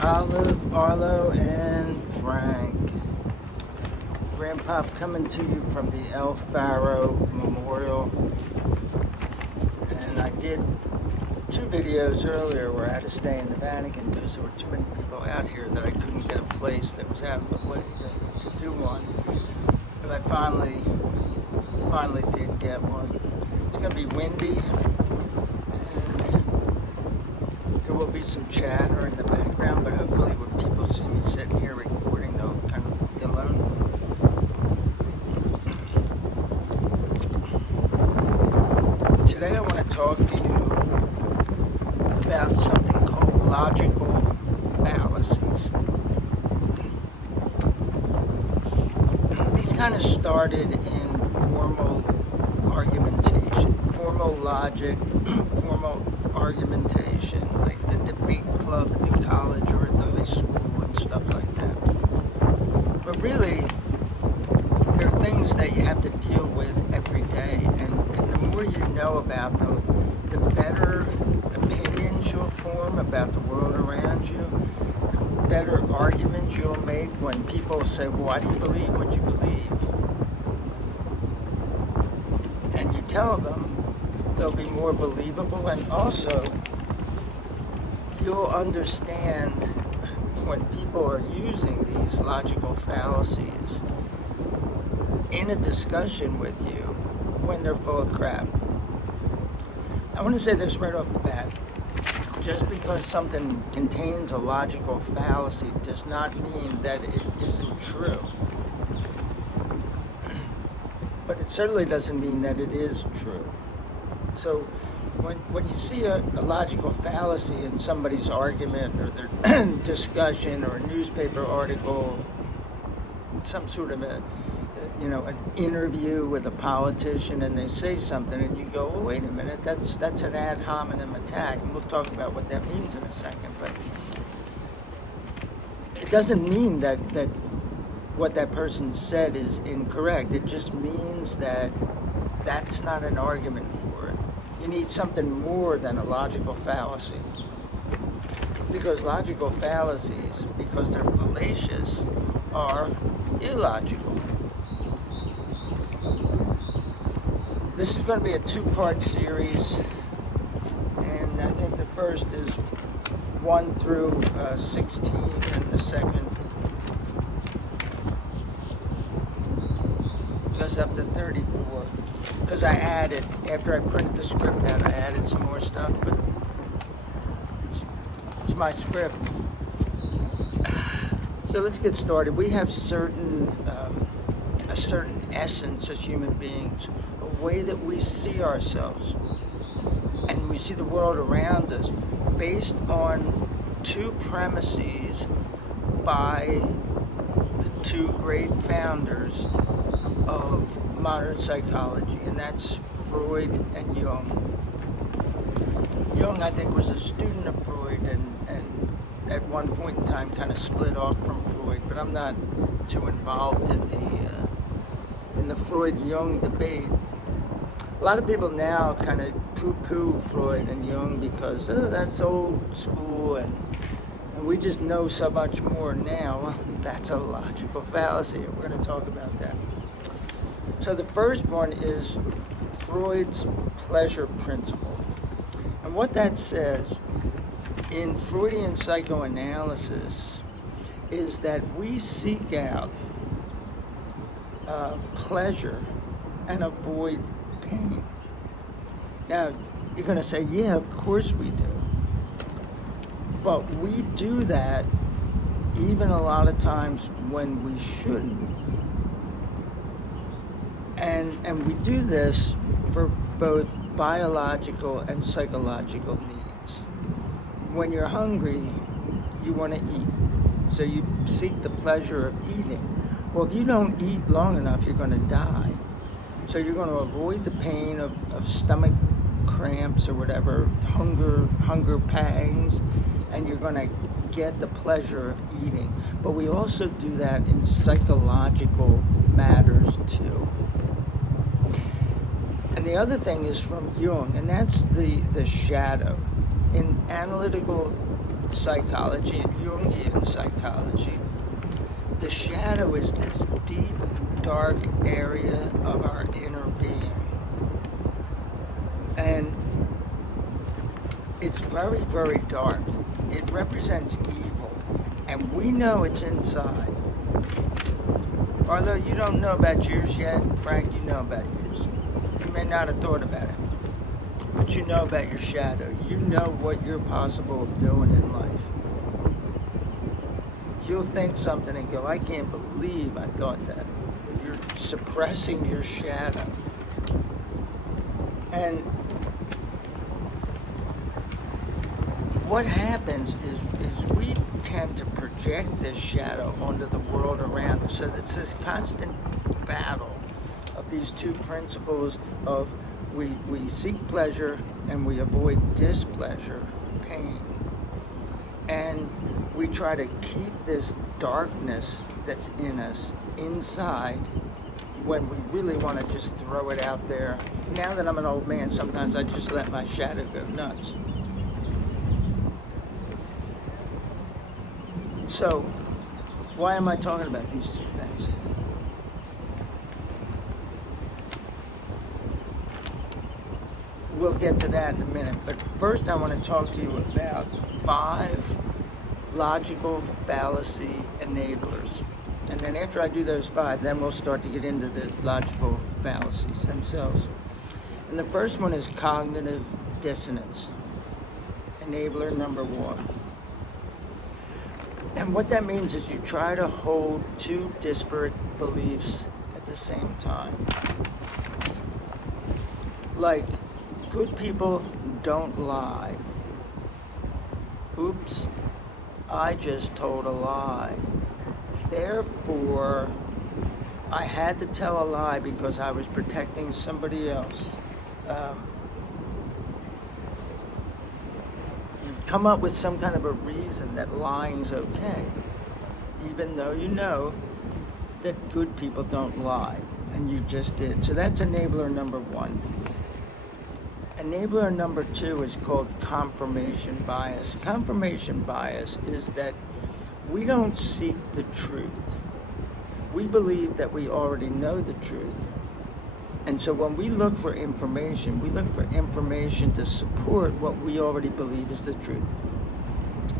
Olive, Arlo, and Frank. Grandpa coming to you from the Faro Memorial. And I did 2 videos earlier where I had to stay in the Vatican because there were too many people out here that I couldn't get a place that was out of the way to do one. But I finally did get one. It's going to be windy, and there will be some chatter in the background, but hopefully when people see me sitting here recording, they'll kind of be alone. Today I want to talk to you about something called logical fallacies. These kind of started in formal argumentation, formal logic, formal argumentation, like the debate club at the college or at the high school and stuff like that. But really, there are things that you have to deal with every day, and the more you know about them, the better opinions you'll form about the world around you, the better arguments you'll make when people say, well, why do you believe what you believe? And you tell them, they'll be more believable, and also you'll understand when people are using these logical fallacies in a discussion with you when they're full of crap. I want to say this right off the bat. Just because something contains a logical fallacy does not mean that it isn't true. But it certainly doesn't mean that it is true. So when you see a logical fallacy in somebody's argument or their discussion or a newspaper article, some sort of an interview with a politician, and they say something and you go, well, wait a minute, that's an ad hominem attack, and we'll talk about what that means in a second. But it doesn't mean that what that person said is incorrect. It just means that that's not an argument for it. You need something more than a logical fallacy. Because logical fallacies, because they're fallacious, are illogical. This is going to be a 2-part series, and I think the first is 1 through 16, and the second goes up to 34. Because I added, after I printed the script out, I added some more stuff, but it's my script. So let's get started. We have a certain essence as human beings, a way that we see ourselves and we see the world around us based on 2 premises by the 2 great founders of modern psychology, and that's Freud and Jung. Jung, I think, was a student of Freud and at one point in time kind of split off from Freud, but I'm not too involved in the Freud-Jung debate. A lot of people now kind of poo-poo Freud and Jung because that's old school and we just know so much more now. Well, that's a logical fallacy, and we're going to talk about that. So the first one is Freud's pleasure principle. And what that says in Freudian psychoanalysis is that we seek out pleasure and avoid pain. Now, you're going to say, yeah, of course we do. But we do that even a lot of times when we shouldn't. And we do this for both biological and psychological needs. When you're hungry, you want to eat. So you seek the pleasure of eating. Well, if you don't eat long enough, you're going to die. So you're going to avoid the pain of stomach cramps or whatever, hunger pangs, and you're going to get the pleasure of eating. But we also do that in psychological matters too. And the other thing is from Jung, and that's the shadow. In analytical psychology and Jungian psychology, the shadow is this deep, dark area of our inner being. And it's very, very dark. It represents evil. And we know it's inside. Although you don't know about yours yet, Frank, you know about yours. You may not have thought about it, but you know about your shadow. You know what you're possible of doing in life. You'll think something and go, I can't believe I thought that. You're suppressing your shadow. And what happens is we tend to project this shadow onto the world around us. So it's this constant battle of these two principles of we seek pleasure and we avoid displeasure, pain. And we try to keep this darkness that's in us inside when we really want to just throw it out there. Now that I'm an old man, sometimes I just let my shadow go nuts. So, why am I talking about these two things? We'll get to that in a minute, but first I want to talk to you about 5 logical fallacy enablers. And then after I do those 5, then we'll start to get into the logical fallacies themselves. And the first one is cognitive dissonance, enabler number 1. And what that means is you try to hold 2 disparate beliefs at the same time. Like, good people don't lie. Oops, I just told a lie. Therefore, I had to tell a lie because I was protecting somebody else. You've come up with some kind of a reason that lying's okay, even though you know that good people don't lie, and you just did. So that's enabler number 1. Enabler number 2 is called confirmation bias. Confirmation bias is that we don't seek the truth. We believe that we already know the truth. And so when we look for information, we look for information to support what we already believe is the truth.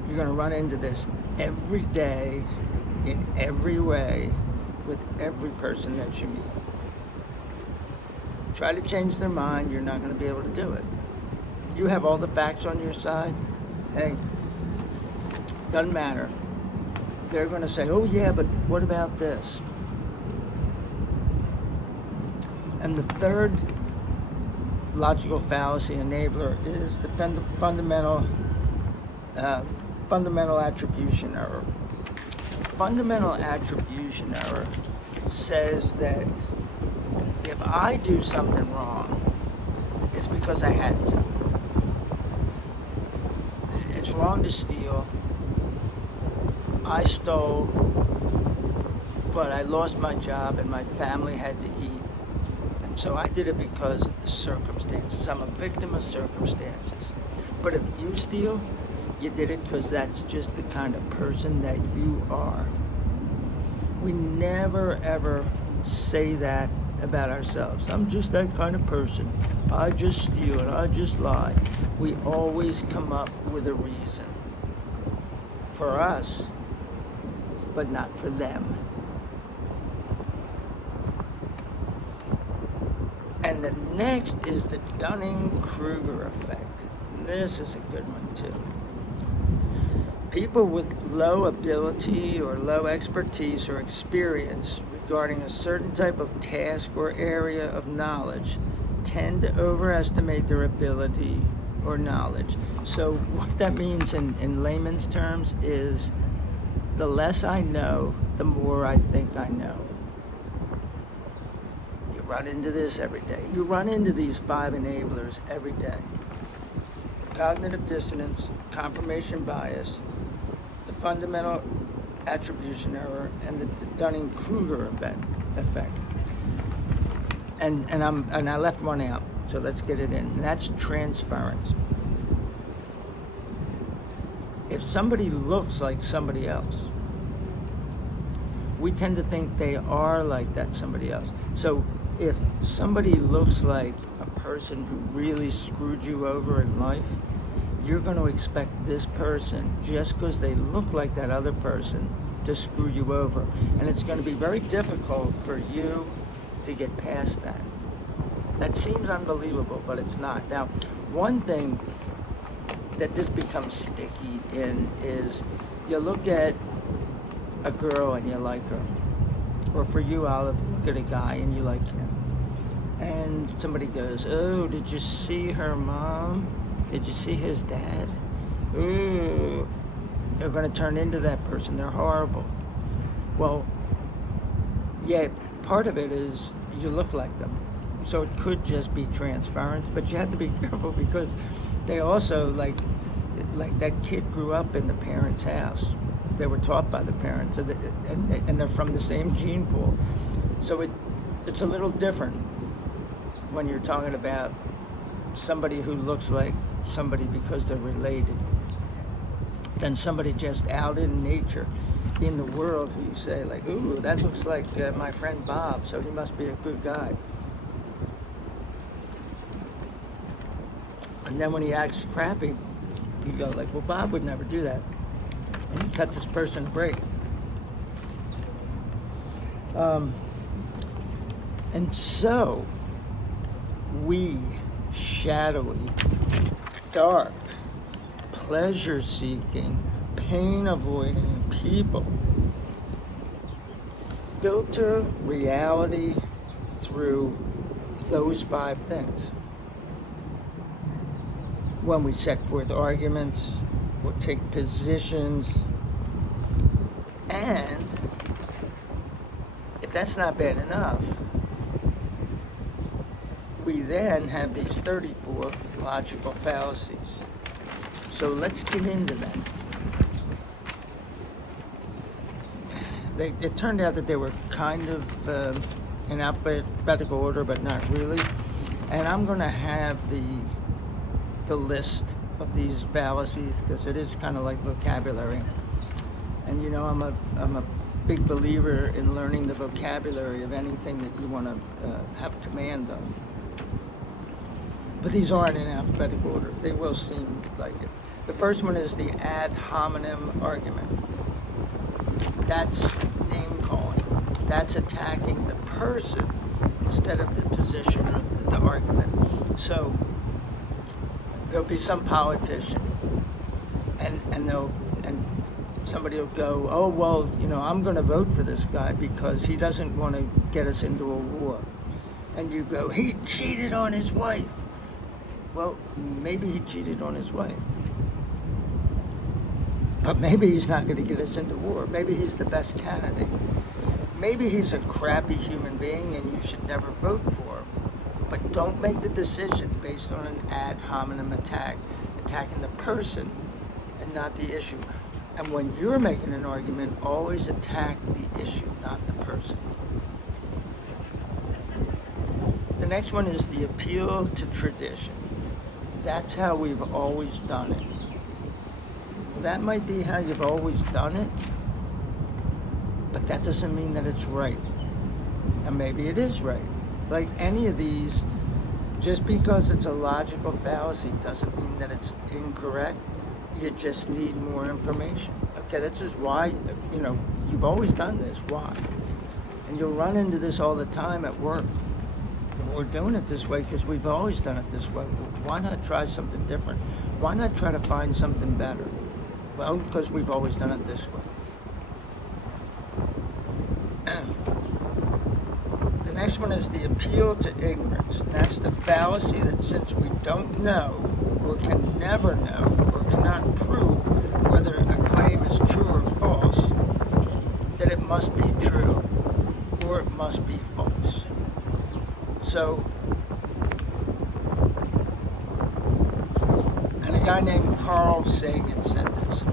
You're going to run into this every day, in every way, with every person that you meet. Try to change their mind, you're not going to be able to do it. You have all the facts on your side. Hey, doesn't matter. They're going to say, oh yeah, but what about this? And the third logical fallacy enabler is the fundamental attribution error. Fundamental attribution error says that if I do something wrong, it's because I had to. It's wrong to steal. I stole, but I lost my job and my family had to eat. And so I did it because of the circumstances. I'm a victim of circumstances. But if you steal, you did it because that's just the kind of person that you are. We never ever say that about ourselves. I'm just that kind of person. I just steal and I just lie. We always come up with a reason for us, but not for them. And the next is the Dunning-Kruger effect. This is a good one too. People with low ability or low expertise or experience regarding a certain type of task or area of knowledge tend to overestimate their ability or knowledge. So what that means in layman's terms is the less I know, the more I think I know. You run into this every day. You run into these 5 enablers every day. Cognitive dissonance, confirmation bias, the fundamental attribution error, and the Dunning-Kruger effect. And I left one out, so let's get it in. And that's transference. if somebody looks like somebody else, we tend to think they are like that somebody else. So if somebody looks like a person who really screwed you over in life, you're going to expect this person, just because they look like that other person, to screw you over. And it's going to be very difficult for you to get past that. That seems unbelievable, but it's not. Now, one thing that this becomes sticky in is you look at a girl and you like her. Or for you, Olive, look at a guy and you like him. And somebody goes, oh, did you see her mom? Did you see his dad? Ooh. They're going to turn into that person. They're horrible. Well, yeah, part of it is you look like them. So it could just be transference, but you have to be careful because they also, like that kid grew up in the parents' house. They were taught by the parents, and they're from the same gene pool. So it's a little different when you're talking about somebody who looks like somebody because they're related than somebody just out in nature, in the world, who you say, like, ooh, that looks like my friend Bob, so he must be a good guy. And then when he acts crappy, you go like, well, Bob would never do that. And you cut this person a break. And so, we shadowy, dark, pleasure-seeking, pain-avoiding people filter reality through those 5 things. When we set forth arguments, we'll take positions, and if that's not bad enough, we then have these 34 logical fallacies. So let's get into them. It turned out that they were kind of in alphabetical order, but not really. And I'm going to have the list of these fallacies because it is kind of like vocabulary. And you know, I'm a big believer in learning the vocabulary of anything that you want to have command of. But these aren't in alphabetical order. They will seem like it. The first one is the ad hominem argument. That's name calling. That's attacking the person instead of the position of the argument. So there'll be some politician, and somebody will go, oh, well, you know, I'm going to vote for this guy because he doesn't want to get us into a war. And you go, he cheated on his wife. Well, maybe he cheated on his wife. But maybe he's not going to get us into war. Maybe he's the best candidate. Maybe he's a crappy human being and you should never vote for him. But don't make the decision based on an ad hominem attack, attacking the person and not the issue. And when you're making an argument, always attack the issue, not the person. The next one is the appeal to tradition. That's how we've always done it. That might be how you've always done it, but that doesn't mean that it's right. And maybe it is right. Like any of these, just because it's a logical fallacy doesn't mean that it's incorrect. You just need more information. Okay, this is why, you know, you've always done this. Why? And you'll run into this all the time at work. We're doing it this way because we've always done it this way. Why not try something different? Why not try to find something better? Well, because we've always done it this way. The next one is the appeal to ignorance. And that's the fallacy that since we don't know, or can never know, or cannot prove whether a claim is true or false, that it must be true, or it must be false. So, and a guy named Carl Sagan said this: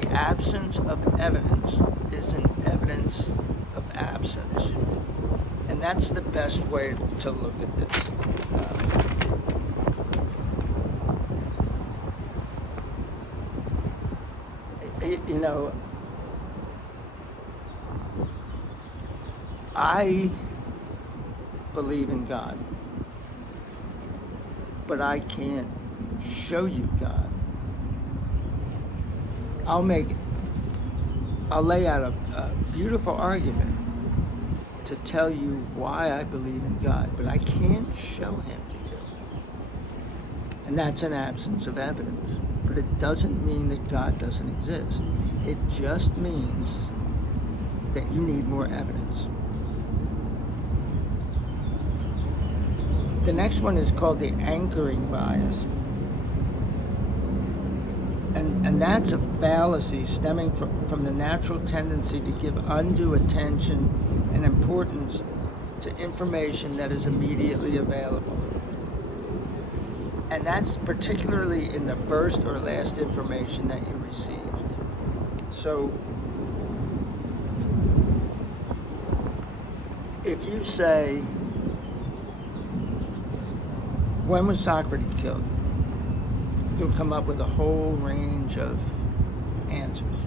the absence of evidence is an evidence of absence. And that's the best way to look at this. You know, I believe in God, but I can't show you God. I'll lay out a beautiful argument to tell you why I believe in God, but I can't show him to you. And that's an absence of evidence. But it doesn't mean that God doesn't exist. It just means that you need more evidence. The next one is called the anchoring bias. And that's a fallacy stemming from the natural tendency to give undue attention and importance to information that is immediately available. And that's particularly in the first or last information that you received. So, if you say, when was Socrates killed? You'll come up with a whole range of answers.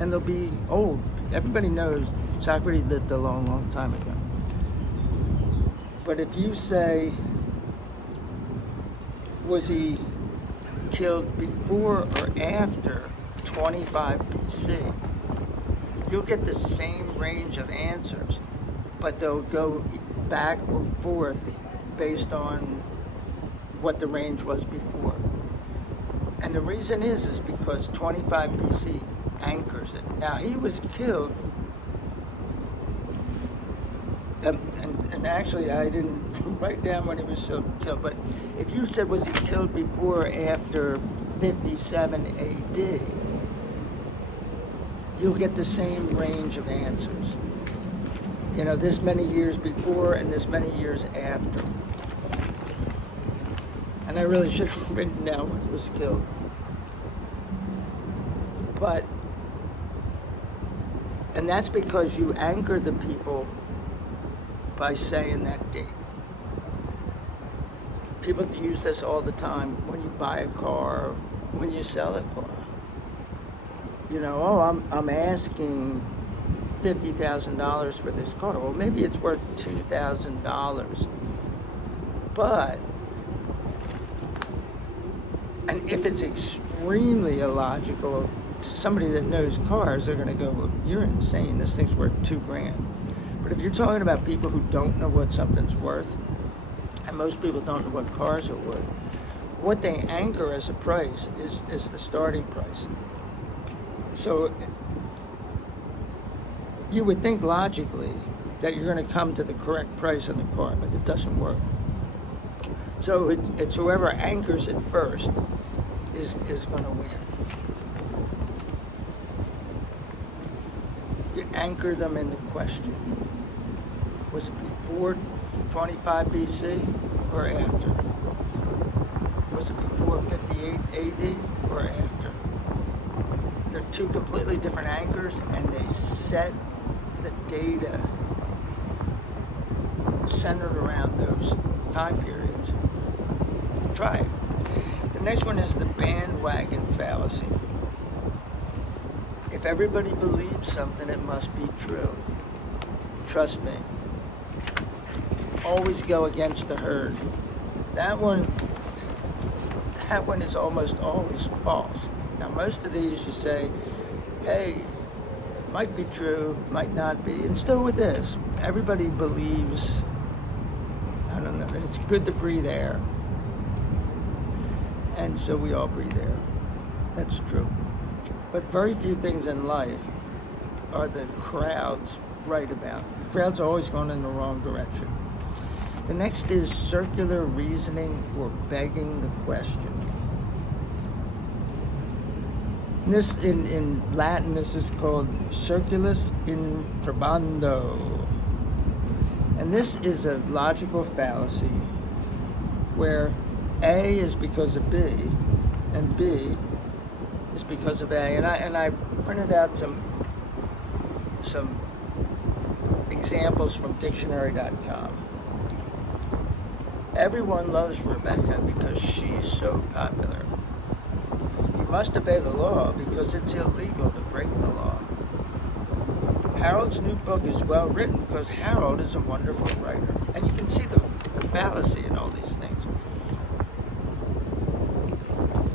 And they'll be old. Everybody knows Socrates lived a long, long time ago. But if you say, was he killed before or after 25 BC? You'll get the same range of answers, but they'll go back or forth based on what the range was before. And the reason is because 25 BC anchors it. Now, he was killed, and actually I didn't write down when he was killed, but if you said, was he killed before or after 57 AD, you'll get the same range of answers. You know, this many years before and this many years after. And I really should have written down when he was killed. And that's because you anchor the people by saying that date. People use this all the time when you buy a car, when you sell a car. You know, oh, I'm asking $50,000 for this car. Well, maybe it's worth $2,000. But, and if it's extremely illogical, to somebody that knows cars, they're going to go, well, you're insane, this thing's worth $2,000. But if you're talking about people who don't know what something's worth, and most people don't know what cars are worth, what they anchor as a price is the starting price. So you would think logically that you're going to come to the correct price on the car, but it doesn't work. So it's whoever anchors it first is going to win. You anchor them in the question. Was it before 25 BC or after? Was it before 58 AD or after? They're two completely different anchors, and they set the data centered around those time periods. Try it. The next one is the bandwagon fallacy. If everybody believes something, it must be true. Trust me. Always go against the herd. That one is almost always false. Now, most of these you say, hey, might be true, might not be. And still with this, everybody believes, I don't know, that it's good to breathe air. And so we all breathe air. That's true. But very few things in life are the crowds right about. Crowds are always going in the wrong direction. The next is circular reasoning or begging the question. And this, in Latin, this is called circulus in probando. And this is a logical fallacy where A is because of B, and B is because of A. And I printed out some examples from dictionary.com. Everyone loves Rebecca because she's so popular. You must obey the law because it's illegal to break the law. Harold's new book is well written because Harold is a wonderful writer. And you can see the fallacy in all these things.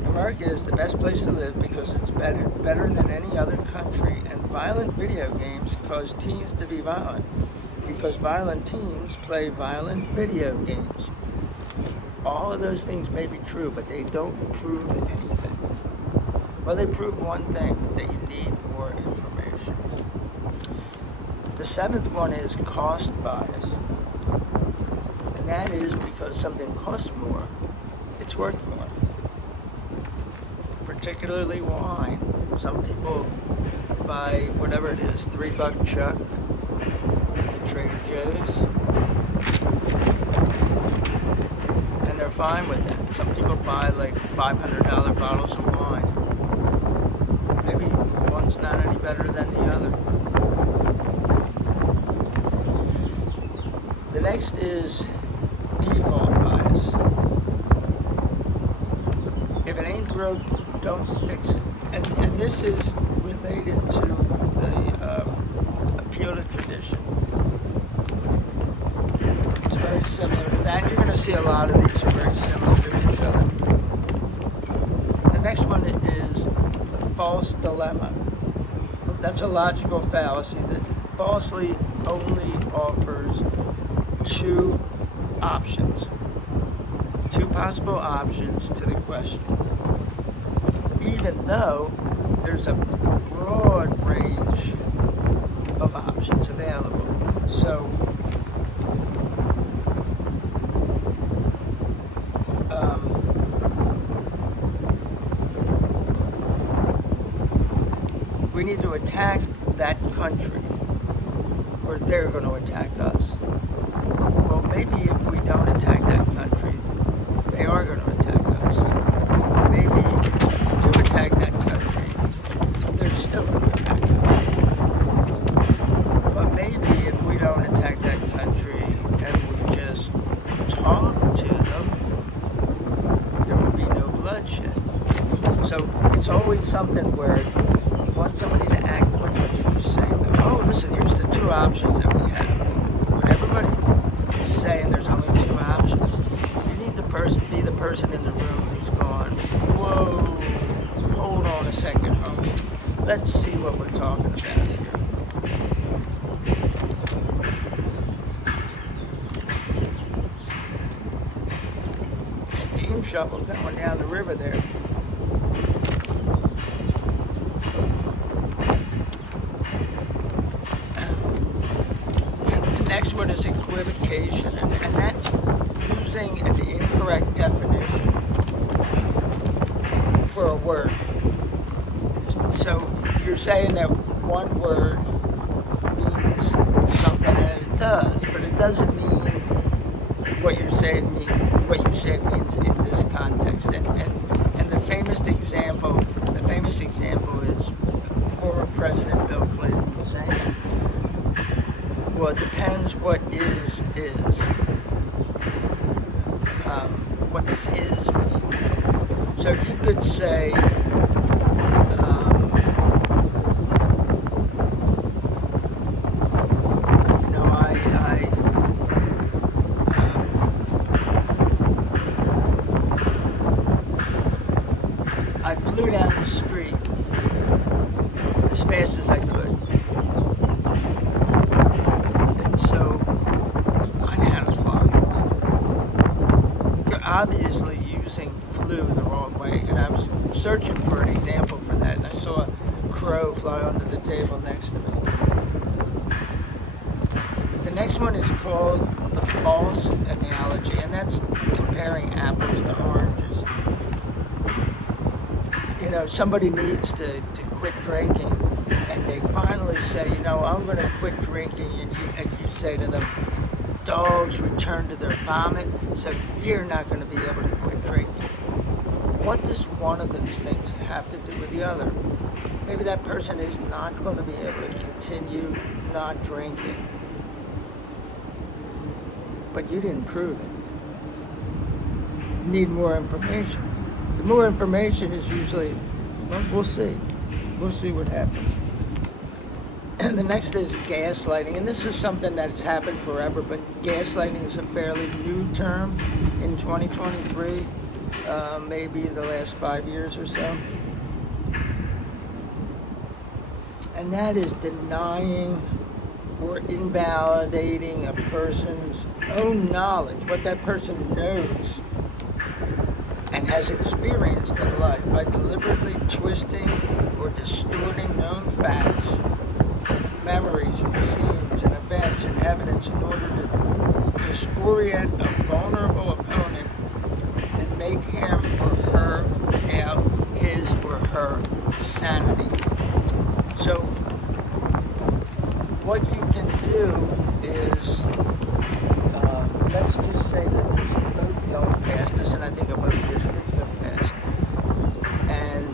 America is the best place to live because it's better than any other country, and violent video games cause teens to be violent because violent teens play violent video games. All of those things may be true, but they don't prove anything. Well, they prove one thing, that you need more information. The seventh one is cost bias. And that is because something costs more, it's worth more. Particularly wine. Some people buy whatever it is, $3 chuck at Trader Joe's, and they're fine with that. Some people buy like $500 bottles of wine. Maybe one's not any better than the other. The next is default bias. If it ain't broke, don't fix it. And this is related to the appeal to tradition. It's very similar to that. You're going to see a lot of these are very similar to each other. The next one is the false dilemma. That's a logical fallacy that falsely only offers two options, two possible options to the question, even though there's a broad range of options available. So, we need to attack that country, or they're going to attack us. Well, maybe if we don't attack that country, they are going to attack us. Maybe if we do attack that country, they're still going to attack us. But maybe if we don't attack that country and we just talk to them, there will be no bloodshed. So it's always something where you want somebody to act quickly. You say, oh, listen, here's the two options that we have. But everybody is saying there's only two options. You need be the person in the room who's gone, whoa, hold on a second, homie. Let's see what we're talking about here. Steam shovel going down the river there. The next one is equivocation, and that's using an incorrect definition for a word. So you're saying that one word means something, and it does, but it doesn't mean what you say it means in this context. And the famous example is former President Bill Clinton saying, well, it depends what is. What does is mean? So you could say, I flew down the street as fast as I could. And so I know how to fly. You're obviously using flew the wrong way, and I was searching for an example for that, and I saw a crow fly onto the table next to me. The next one is called the false analogy, and that's comparing apples to oranges. You know, somebody needs to quit drinking, and they finally say, I'm going to quit drinking, and you say to them, dogs return to their vomit, so you're not going to be able to quit drinking. What does one of those things have to do with the other? Maybe that person is not going to be able to continue not drinking, but you didn't prove it. You need more information. The more information is usually Well, we'll see. We'll see what happens. And the next is gaslighting, and this is something that's happened forever, but gaslighting is a fairly new term in 2023, maybe the last 5 years or so. And that is denying or invalidating a person's own knowledge, what that person knows and has experienced in life, by deliberately twisting or distorting known facts, memories and scenes and events and evidence in order to disorient a vulnerable opponent and make him or her doubt his or her sanity. So what you can do is, let's just say that there's a boat going past us, and I think a boat just did go past, and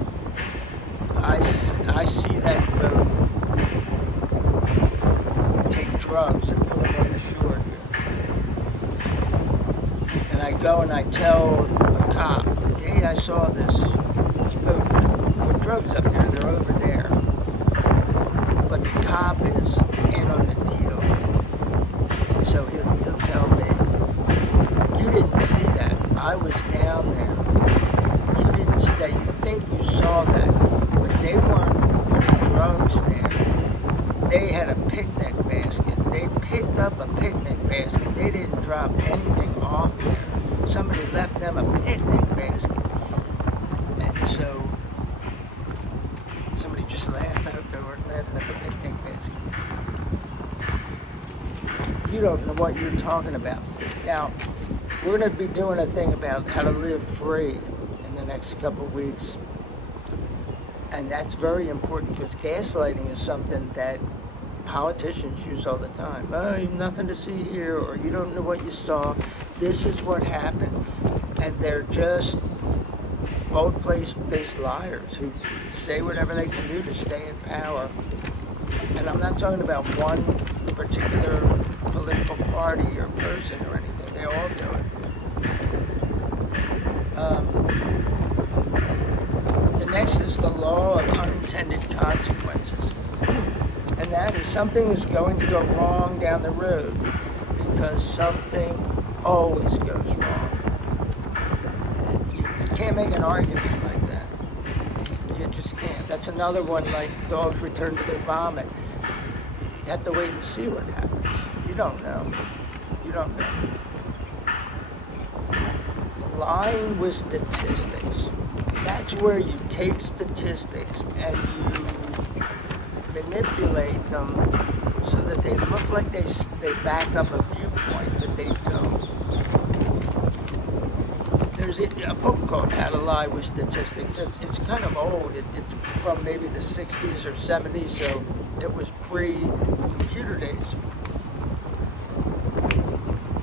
I see that boat take drugs and put them on the shore here. And I go and I tell a cop, hey, I saw this boat with drugs up there, they're over there. But the cop is in on the deal. And so he'll tell me, you didn't see that. I was down there. You didn't see that. You think you saw that. But they weren't putting drugs there. They had a picnic basket. They picked up a picnic basket. They didn't drop anything off there. Somebody left them a picnic basket. And so somebody just laughed out there, laughing at the picnic basket. You don't know what you're talking about. Now, we're going to be doing a thing about how to live free in the next couple of weeks. And that's very important because gaslighting is something that politicians use all the time. Oh, you have nothing to see here, or you don't know what you saw. This is what happened. And they're just bold-faced liars who say whatever they can do to stay in power. And I'm not talking about one particular political party or person or anything. They all do it. The next is the law of unintended consequences. And that is something is going to go wrong down the road because something always goes wrong. You can't make an argument like that. You just can't. That's another one like dogs return to their vomit. You have to wait and see what happens. You don't know. You don't know. Lying with statistics. That's where you take statistics and you manipulate them so that they look like they back up a viewpoint that they don't. There's a book called How to Lie with Statistics. It's kind of old. It's from maybe the 60s or 70s, so it was pre-computer days.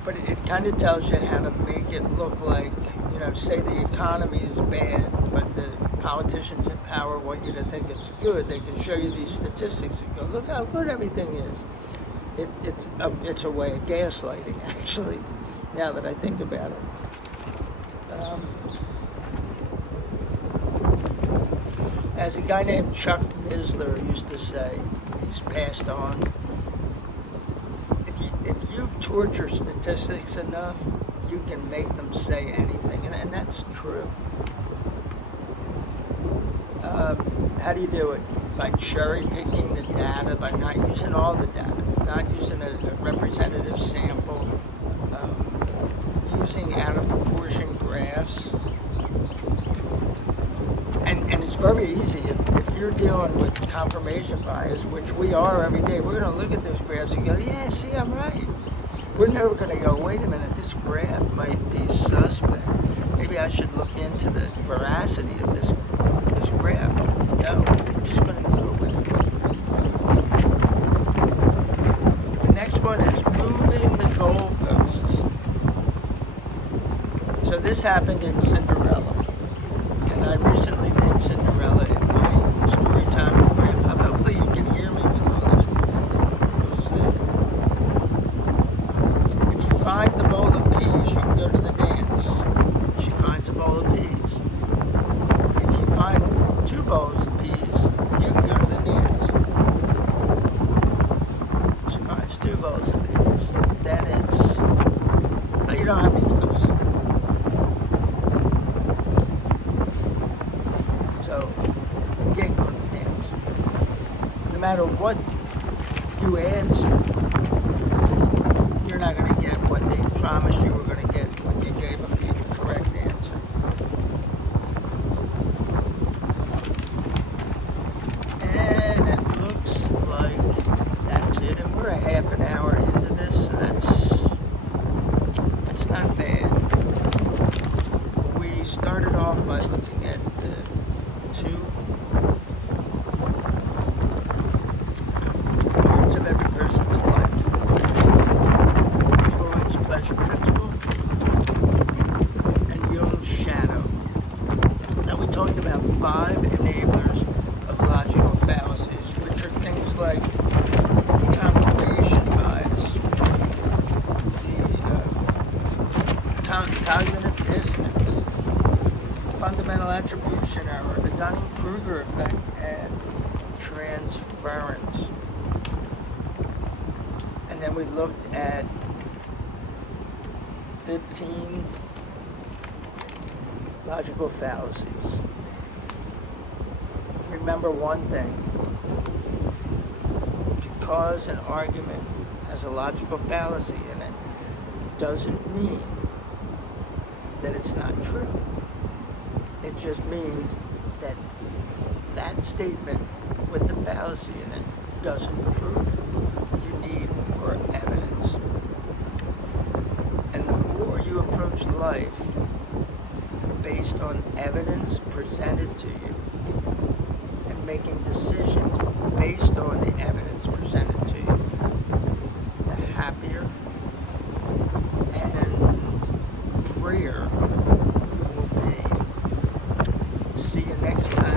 But it kind of tells you how to make it look like, say the economy is bad, but the politicians in power want you to think it's good. They can show you these statistics and go, look how good everything is. It's a way of gaslighting, actually, now that I think about it. As a guy named Chuck Misler used to say, he's passed on, if you torture statistics enough, you can make them say anything, and that's true. How do you do it? By cherry picking the data, by not using all the data, not using a representative sample, using out of proportion graphs. And it's very easy if you're dealing with confirmation bias, which we are every day. We're going to look at those graphs and go, yeah, see, I'm right. We're never going to go, wait a minute, this graph might be suspect. Maybe I should look into the veracity of this graph. No, we're just going to go with it. The next one is moving the goalposts. So this happened in Cinderella. And I recently did Cinderella in my story time with Grandpa. Hopefully you can hear me with all this. We'll see. If you find the bowl of peas, you can go to the dance. She finds a bowl of peas. If you find two bowls, matter what you answer, you're not going to get what they promised you were going to get when you gave them the correct answer. And it looks like that's it. And we're a half an hour into this, so that's not bad. We started off by looking at two parts of every person's life. Freud's pleasure principle and Jung's shadow. Now we talked about 5 enablers of logical fallacies, which are things like confirmation bias, the cognitive dissonance, fundamental attribution error, the Dunning-Kruger effect, and transference. And then we looked at 15 logical fallacies. Remember one thing: because an argument has a logical fallacy in it doesn't mean that it's not true. It just means that that statement with the fallacy in it doesn't prove it. You need more evidence. And the more you approach life based on evidence presented to you and making decisions based on the evidence presented to you, the happier and freer you will be. See you next time.